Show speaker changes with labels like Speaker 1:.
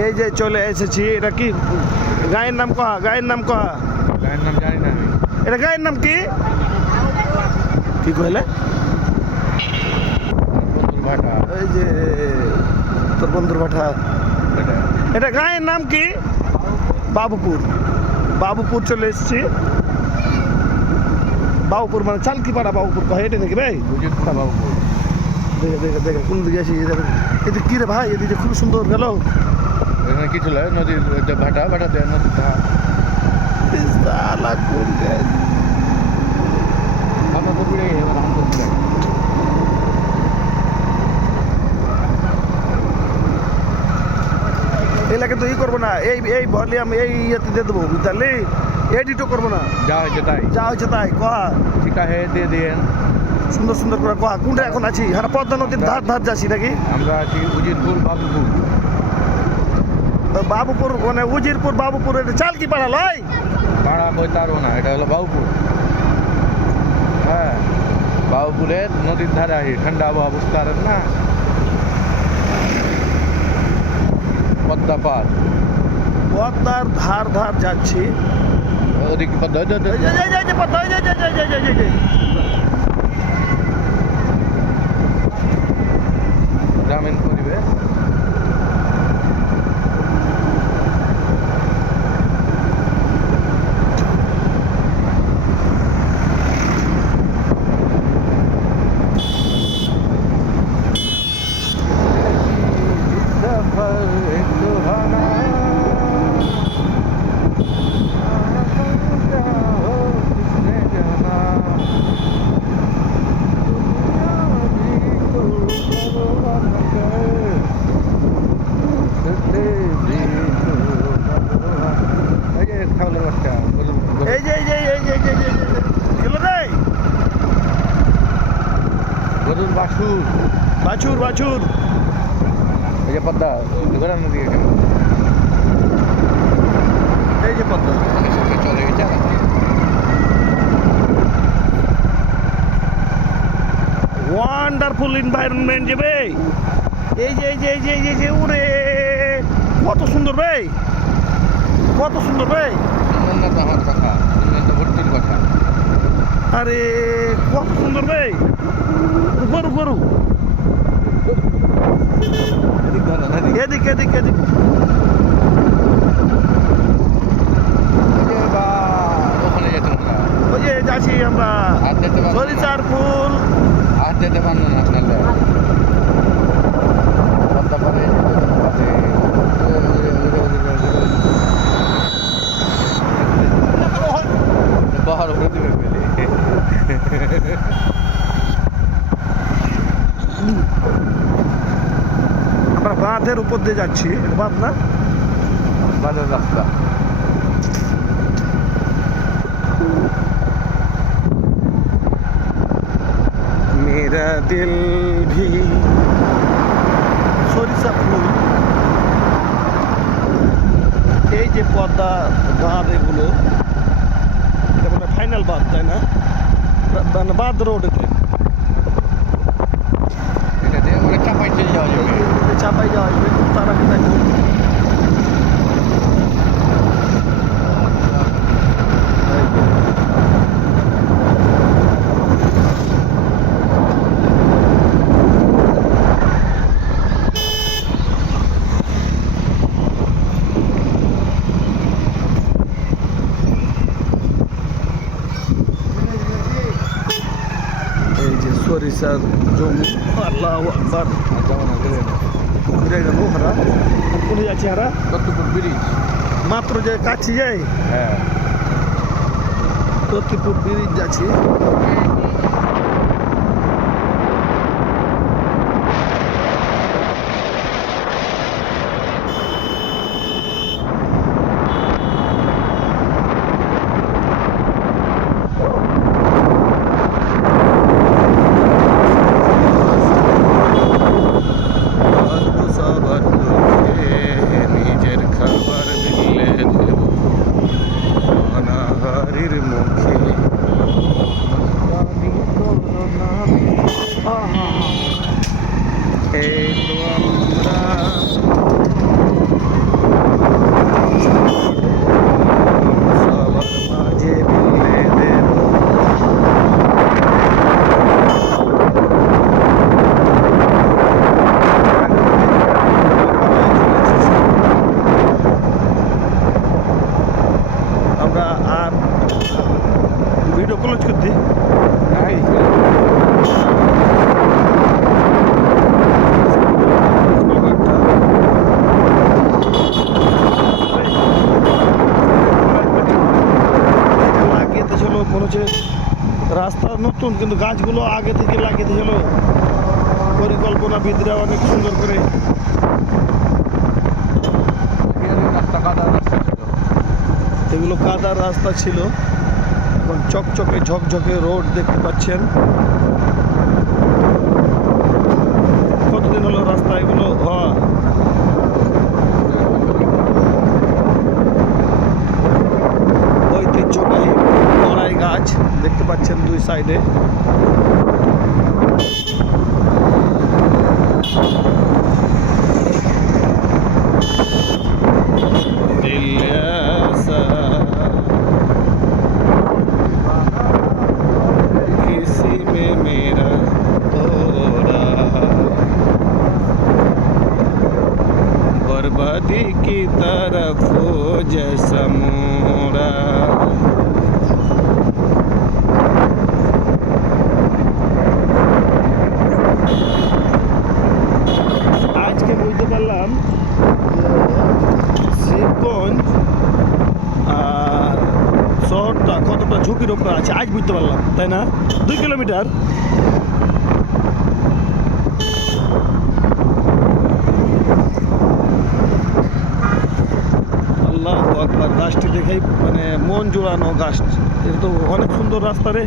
Speaker 1: এই যে চলে এসেছি এটা কি? গায়ের নাম কহা গায়ের নাম কহা?
Speaker 2: গায়ের নাম জানি না আমি।
Speaker 1: এটা গায়ের নাম কি? কি কইলে?
Speaker 2: ভাটা
Speaker 1: এই যে তোর বন্ধুর ভাটা
Speaker 2: এটা
Speaker 1: এটা গায়ের নাম কি? বাবুপুর। বাবুপুর চলে এসেছি। বাবুপুর মানে চালকিপাড়া বাবুপুর কহে এটা নাকি ভাই?
Speaker 2: বাবুপুর।
Speaker 1: দেখে দেখে দেখে কোন দিকে আসি? এদিকে কি রে ভাই? এদিকে খুব সুন্দর গেল।
Speaker 2: এখানে কিছু নয় নদীর ভাটা ভাটা দেয় নদীর
Speaker 1: গায়ে
Speaker 2: ভাটা তো এবার তো বিড়ে
Speaker 1: ই করব না এই এই ভলিউম এই ইয়েতে দিয়ে দেবো বুঝলি এডিটও করব না।
Speaker 2: যা হয়েছে তাই।
Speaker 1: যা হয়েছে তাই কয়া
Speaker 2: ঠিক আছে দিয়ে দিয়েন।
Speaker 1: সুন্দর সুন্দর করে কয়া কোনটা এখন আছি? হ্যাঁ পদ্মা নদীর ধার ধার যাচ্ছি নাকি?
Speaker 2: আমরা আছি উজিরপুর বাবুপুর।
Speaker 1: বাবুপুর মানে উজিরপুর বাবুপুর এটা চাল কি পাড়া লয়
Speaker 2: পাড়া বইতারও না এটা হলো বাবুপুর হ্যাঁ বাবুপুরের নদীর ধারে আছি ঠান্ডা আবহাওয়া বুঝতে পারেন না পদ্মা পার
Speaker 1: পদ্মার ধার ধার যাচ্ছি
Speaker 2: ওদিকে পদ্মা ওই যে- ওই
Speaker 1: এই
Speaker 2: যে-
Speaker 1: যে- এই যে- এই যে পদ্মা, এই যে- এই যে- এই যে- এই যে- এই যে-
Speaker 2: গ্রামীণ পরিবেশ
Speaker 1: এই যে এই যে এই যে এই যে এই যে- এই যে- গেলো রে
Speaker 2: গরুর বাসুর
Speaker 1: বাছুর বাছুর।
Speaker 2: এই যে পদ্মা ঘোরার নদী এখানে
Speaker 1: এই যে পদ্মা।
Speaker 2: চলে গেছে
Speaker 1: ওয়ান্ডারফুল এনভায়রনমেন্ট যে বে এই যে এই যে এই যে এই যে উরে কত সুন্দর বে কত সুন্দর
Speaker 2: তো আমার কথা ভর্তির কথা।
Speaker 1: আরে কত সুন্দর বে গরু গরু
Speaker 2: এদিক ধরো না এদিক
Speaker 1: এদিক এদিক। ওই যে যাচ্ছি আমরা। সরিষার ফুল।
Speaker 2: হাত যেতে পারব না আপনাদের পদ্মা উপরে দিবে পেলে
Speaker 1: আমরা বাঁধের উপর দিয়ে যাচ্ছি বাঁধ না
Speaker 2: বাজার রাস্তা।
Speaker 1: মেরা দিল ভি সরিষা ফুল। এই যে পদ্মা বাঁধ এগুলো ফাইনাল বাঁধ তাই না? বাঁধ রোড
Speaker 2: এটা দিয়ে মানে চাপাই চলে যাওয়া
Speaker 1: এই চাপাই যাওয়া যাবে তারা কি দেখো এই যে সরিষার জমি আল্লাহ আকবার
Speaker 2: যেমন গেলে
Speaker 1: ঘুরে গেল হারা কোনে যাচ্ছি হারা
Speaker 2: দত্তপুর ব্রিজ
Speaker 1: মাত্র যে কাছে যাই
Speaker 2: হ্যাঁ
Speaker 1: দত্তপুর ব্রিজ যাচ্ছি নতুন, কিন্তু গাছগুলো আগে থেকে লাগিয়ে দিয়েছিল পরিকল্পনাবিদরা অনেক সুন্দর করে
Speaker 2: রাস্তা রাস্তা
Speaker 1: এগুলো কাদার রাস্তা ছিল। এখন চকচকে, ঝকঝকে রোড দেখতে পাচ্ছেন। কতদিন হলো রাস্তা এগুলো হওয়া? সাইডে दिल ऐसा किसी में मेरा थोड़ा बर्बादी की तरफ हो जैसा मोरा কতটা রোগ করা আছে? আজ বুঝতে পারলাম, তাই না? দুই কিলোমিটার। আল্লাহ আকবার, গাছটি দেখেই মানে মন জোড়ানো গাছ। এটা তো অনেক সুন্দর রাস্তা রে।